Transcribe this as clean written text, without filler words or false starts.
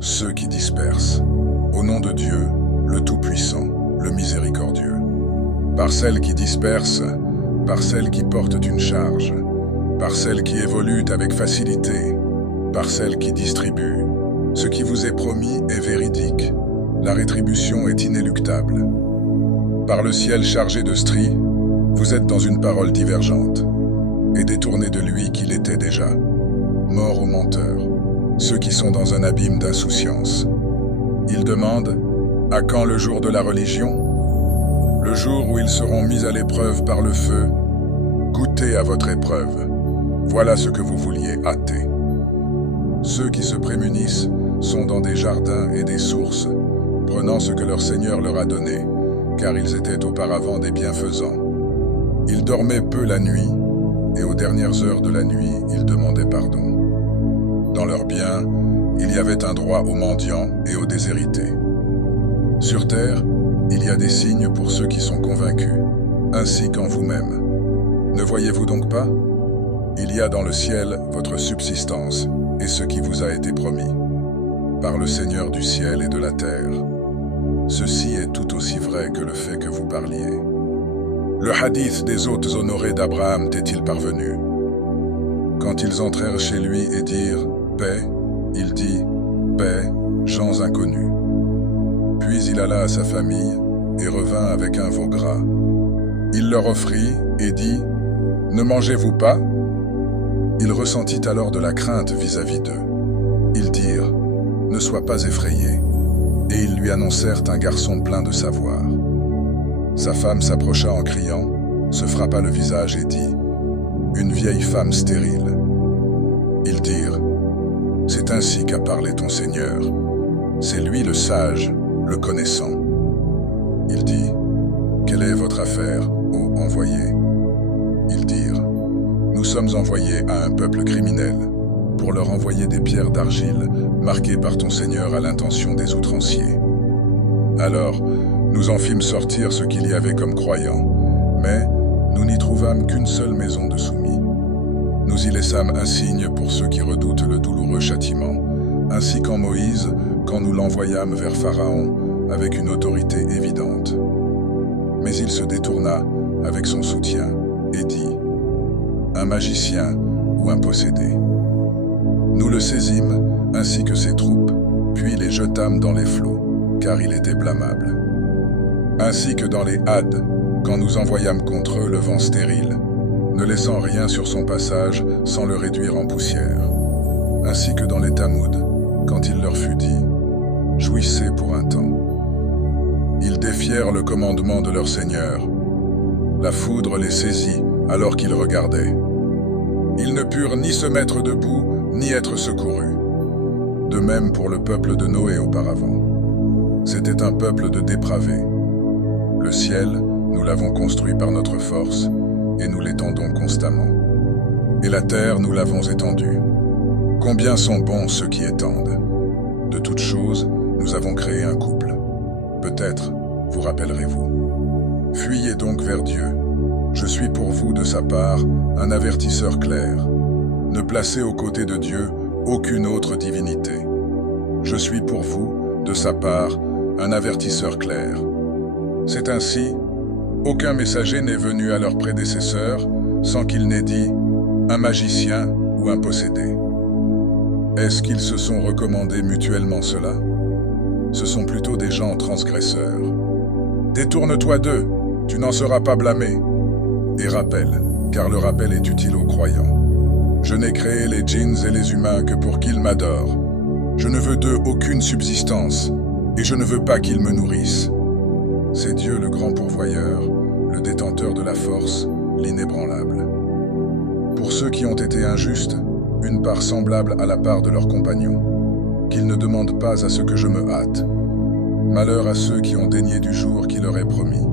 ceux qui dispersent. Au nom de Dieu, le Tout-Puissant, le Miséricordieux. Par celles qui dispersent, par celles qui portent une charge, par celles qui évoluent avec facilité, par celles qui distribuent. Ce qui vous est promis est véridique. La rétribution est inéluctable. Par le ciel chargé de stries, vous êtes dans une parole divergente et détourné de lui qu'il était déjà. Mort aux menteurs, ceux qui sont dans un abîme d'insouciance. Ils demandent « À quand le jour de la religion ?» Le jour où ils seront mis à l'épreuve par le feu. Goûtez à votre épreuve. Voilà ce que vous vouliez hâter. Ceux qui se prémunissent sont dans des jardins et des sources, prenant ce que leur Seigneur leur a donné, car ils étaient auparavant des bienfaisants. Ils dormaient peu la nuit, et aux dernières heures de la nuit, ils demandaient pardon. Dans leurs biens, il y avait un droit aux mendiants et aux déshérités. Sur terre, il y a des signes pour ceux qui sont convaincus, ainsi qu'en vous-même. Ne voyez-vous donc pas? Il y a dans le ciel votre subsistance et ce qui vous a été promis, par le Seigneur du ciel et de la terre. Ceci est tout aussi vrai que le fait que vous parliez. Le hadith des hôtes honorés d'Abraham t'est-il parvenu? Quand ils entrèrent chez lui et dirent « Paix », il dit « Paix, gens inconnus ». Puis il alla à sa famille et revint avec un veau gras. Il leur offrit et dit « Ne mangez-vous pas ?» Il ressentit alors de la crainte vis-à-vis d'eux. Ils dirent « Ne sois pas effrayé », et ils lui annoncèrent un garçon plein de savoir. Sa femme s'approcha en criant, se frappa le visage et dit « Une vieille femme stérile. » Ils dirent « C'est ainsi qu'a parlé ton Seigneur. C'est lui le sage, le connaissant. » Il dit « Quelle est votre affaire, ô envoyé ?» Ils dirent « Nous sommes envoyés à un peuple criminel pour leur envoyer des pierres d'argile marquées par ton Seigneur à l'intention des outranciers. » Alors, nous en fîmes sortir ce qu'il y avait comme croyants, mais nous n'y trouvâmes qu'une seule maison de soumis. Nous y laissâmes un signe pour ceux qui redoutent le douloureux châtiment, ainsi qu'en Moïse, quand nous l'envoyâmes vers Pharaon avec une autorité évidente. Mais il se détourna avec son soutien et dit « Un magicien ou un possédé. » Nous le saisîmes, ainsi que ses troupes, puis les jetâmes dans les flots, car il était blâmable. Ainsi que dans les Hades, quand nous envoyâmes contre eux le vent stérile, ne laissant rien sur son passage sans le réduire en poussière. Ainsi que dans les Tamoud, quand il leur fut dit « Jouissez pour un temps ». Ils défièrent le commandement de leur Seigneur. La foudre les saisit alors qu'ils regardaient. Ils ne purent ni se mettre debout, ni être secourus. De même pour le peuple de Noé auparavant. C'était un peuple de dépravés. Le ciel, nous l'avons construit par notre force, et nous l'étendons constamment. Et la terre, nous l'avons étendue. Combien sont bons ceux qui étendent. De toutes choses, nous avons créé un couple. Peut-être, vous rappellerez-vous. Fuyez donc vers Dieu. Je suis pour vous, de sa part, un avertisseur clair. Ne placez aux côtés de Dieu aucune autre divinité. Je suis pour vous, de sa part, un avertisseur clair. C'est ainsi, aucun messager n'est venu à leurs prédécesseurs sans qu'il n'ait dit un magicien ou un possédé. Est-ce qu'ils se sont recommandés mutuellement cela? Ce sont plutôt des gens transgresseurs. Détourne-toi d'eux, tu n'en seras pas blâmé. Et rappelle, car le rappel est utile aux croyants. Je n'ai créé les djinns et les humains que pour qu'ils m'adorent. Je ne veux d'eux aucune subsistance, et je ne veux pas qu'ils me nourrissent. C'est Dieu le grand pourvoyeur, le détenteur de la force, l'inébranlable. Pour ceux qui ont été injustes, une part semblable à la part de leurs compagnons, qu'ils ne demandent pas à ce que je me hâte. Malheur à ceux qui ont dénié du jour qui leur est promis.